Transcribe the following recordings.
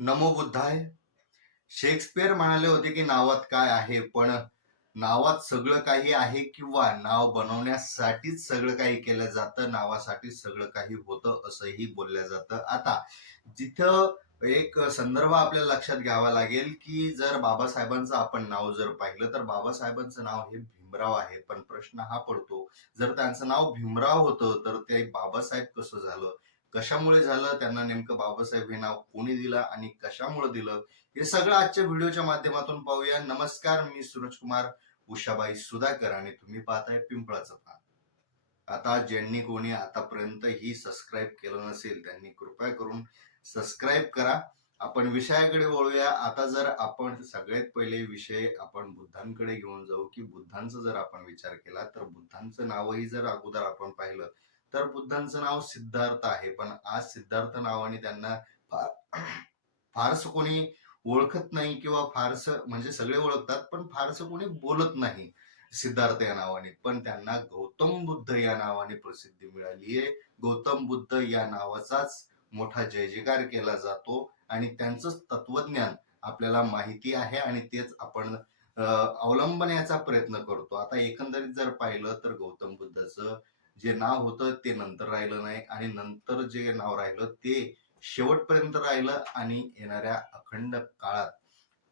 नमो बुद्धाय. Shakespeare म्हणाले होते की नावात काय आहे, पण नावात सगळं काही आहे किंवा नाव बनवण्यासाठीच सगळं काही केलं जातं, नावासाठी सगळं काही होतं असंही बोललं जातं. आता जिथं एक संदर्भ आपल्याला लक्षात घ्यावा लागेल की जर बाबासाहेबांचं आपण नाव जर पाहिलं तर बाबासाहेबांचं नाव हे भीमराव आहे. पण प्रश्न हा पडतो, जर त्यांचं नाव भीमराव होतं तर ते बाबासाहेब कसं झालं, कशामुळे झालं, त्यांना नेमकं बाबासाहेब हे नाव कोणी दिलं आणि कशामुळे दिलं, हे सगळं आजच्या व्हिडिओच्या माध्यमातून पाहूया. नमस्कार, मी सूरज कुमार उषाबाई सुधाकर आणि तुम्ही पाहताय पिंपळाचं पान. आता ज्यांनी कोणी आतापर्यंत ही सबस्क्राईब केलं नसेल त्यांनी कृपया करून सबस्क्राईब करा. आपण विषयाकडे वळूया. आता जर आपण सगळ्यात पहिले विषय आपण बुद्धांकडे घेऊन जाऊ की बुद्धांचा जर आपण विचार केला तर बुद्धांचं नावही जर अगोदर आपण पाहिलं तर बुद्धांचं नाव सिद्धार्थ आहे. पण आज सिद्धार्थ नावाने त्यांना फारसं कोणी ओळखत नाही किंवा फारसं म्हणजे सगळे ओळखतात पण फारसं कोणी बोलत नाही सिद्धार्थ या नावाने. पण त्यांना गौतम बुद्ध या नावाने प्रसिद्धी मिळाली आहे. गौतम बुद्ध या नावाचाच मोठा जय जयकार केला जातो आणि त्यांचंच तत्वज्ञान आपल्याला माहिती आहे आणि तेच आपण अवलंबण्याचा प्रयत्न करतो. आता एकंदरीत जर पाहिलं तर गौतम बुद्धाचं जे नाव होतं ते नंतर राहिलं नाही आणि नंतर जे नाव राहिलं ते शेवटपर्यंत राहिलं आणि येणाऱ्या अखंड काळात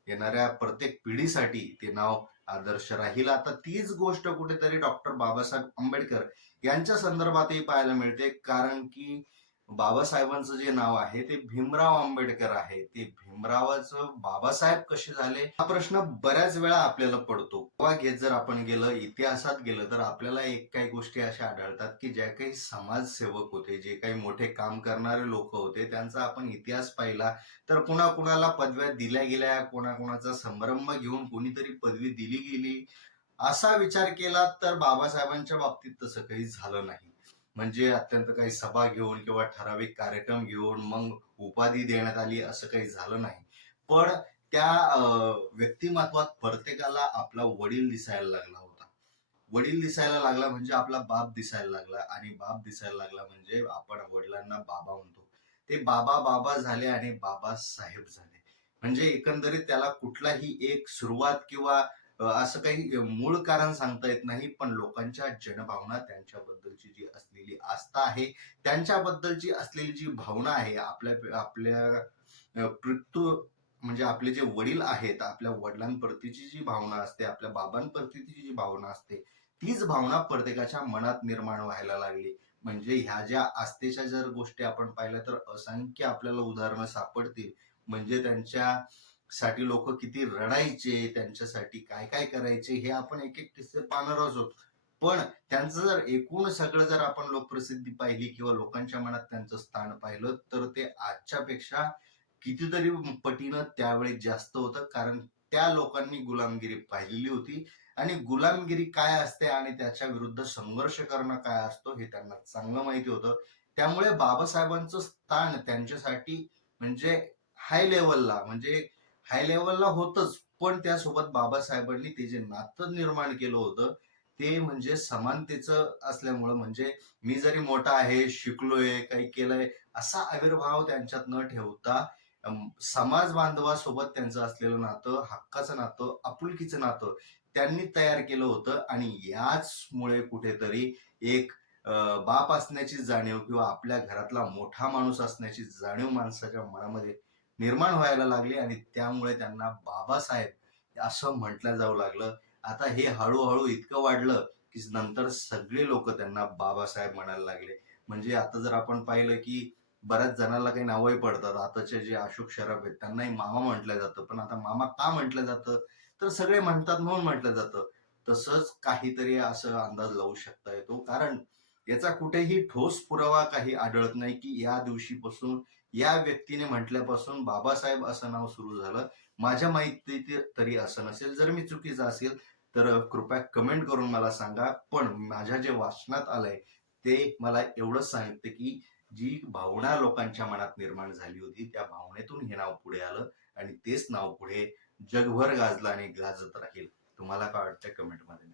येणाऱ्या प्रत्येक पिढीसाठी ते नाव आदर्श राहील. आता तीच गोष्ट कुठेतरी डॉक्टर बाबासाहेब आंबेडकर यांच्या संदर्भातही पाहायला मिळते, कारण की बाबासाहेबांचं जे नाव आहे ते भीमराव आंबेडकर आहे. ते भीमरावाचं बाबासाहेब कसे झाले हा प्रश्न बऱ्याच वेळा आपल्याला पडतो. तेव्हा घेत जर आपण गेलं, इतिहासात गेलं तर आपल्याला एक काही गोष्टी अशा आढळतात की ज्या काही समाजसेवक होते, जे काही मोठे काम करणारे लोक होते, त्यांचा आपण इतिहास पाहिला तर कुणाकुणाला पदव्या दिल्या गेल्या, कोणाकोणाचा संभ्रम घेऊन कोणीतरी पदवी दिली गेली. असा विचार केला तर बाबासाहेबांच्या बाबतीत तसं काही झालं नाही. म्हणजे अत्यंत काही सभा घेऊन किंवा ठराविक कार्यक्रम घेऊन मग उपाधी देण्यात आली असं काही झालं नाही. पण त्या व्यक्तिमत्वात प्रत्येकाला आपला वडील दिसायला लागला होता. वडील दिसायला लागला म्हणजे आपला बाप दिसायला लागला आणि बाप दिसायला लागला म्हणजे आपण वडिलांना बाबा म्हणतो. ते बाबा बाबा झाले आणि बाबासाहेब झाले. म्हणजे एकंदरीत त्याला कुठलाही एक सुरुवात किंवा असं काही मूळ कारण सांगता येत नाही. पण लोकांच्या जनभावना, त्यांच्याबद्दलची जी असलेली आस्था आहे, त्यांच्याबद्दलची असलेली जी भावना आहे, आपल्या आपल्या पृथ्वी म्हणजे आपले जे वडील आहेत, आपल्या वडिलांप्रतीची जी भावना असते, आपल्या बाबांप्रतीची जी भावना असते, तीच भावना प्रत्येकाच्या मनात निर्माण व्हायला लागली. म्हणजे ह्या ज्या आस्थेच्या जर गोष्टी आपण पाहिल्या तर असंख्य आपल्याला उदाहरणं सापडतील. म्हणजे त्यांच्यासाठी लोक किती रडायचे, त्यांच्यासाठी काय काय करायचे हे आपण एक एक किस्से पाहणारच आहोत. पण त्यांचं जर एकूण सगळं जर आपण लोकप्रसिद्धी पाहिली किंवा लोकांच्या मनात त्यांचं स्थान पाहिलं तर ते आजच्या पेक्षा कितीतरी पटीनं त्यावेळी जास्त होतं. कारण त्या लोकांनी गुलामगिरी पाहिलेली होती आणि गुलामगिरी काय असते आणि त्याच्या विरुद्ध संघर्ष करणं काय असतो हे त्यांना चांगलं माहिती होतं. त्यामुळे बाबासाहेबांचं स्थान त्यांच्यासाठी म्हणजे हाय लेवलला होतच. पण त्यासोबत बाबासाहेबांनी ते जे नातं निर्माण केलं होतं ते म्हणजे समानतेचं असल्यामुळं, म्हणजे मी जरी मोठा आहे, शिकलोय, काही केलंय असा आविर्भाव त्यांच्यात न ठेवता समाज बांधवासोबत त्यांचं असलेलं नातं, हक्काचं नातं, आपुलकीचं नातं त्यांनी तयार केलं होतं. आणि याचमुळे कुठेतरी एक बाप असण्याची जाणीव किंवा आपल्या घरातला मोठा माणूस असण्याची जाणीव माणसाच्या मनामध्ये निर्माण व्हायला लागली आणि त्यामुळे त्यांना बाबासाहेब असं म्हटलं जाऊ लागलं. आता हे हळूहळू इतकं वाढलं की नंतर सगळे लोक त्यांना बाबासाहेब म्हणायला लागले. म्हणजे आता जर आपण पाहिलं की बऱ्याच जणांना काही नावही पडतात. आताचे जे अशोक शराफ आहेत त्यांनाही मामा म्हटलं जातं. पण आता मामा का म्हटलं जातं तर सगळे म्हणतात म्हणून म्हटलं जातं. तसंच काहीतरी असं अंदाज लावू शकता येतो, कारण याचा कुठेही ठोस पुरावा काही आढळत नाही की या दिवशीपासून या व्यक्तीने म्हटल्यापासून बाबासाहेब असं नाव सुरू झालं. माझ्या माहितीत तरी असं नसेल. जर मी चुकीचं असेल तर कृपया कमेंट करून मला सांगा. पण माझ्या जे वाचनात आलंय ते मला एवढंच सांगते की जी भावना लोकांच्या मनात निर्माण झाली होती त्या भावनेतून हे नाव पुढे आलं आणि तेच नाव पुढे जगभर गाजलं आणि गाजत राहील. तुम्हाला काय वाटतं कमेंट मध्ये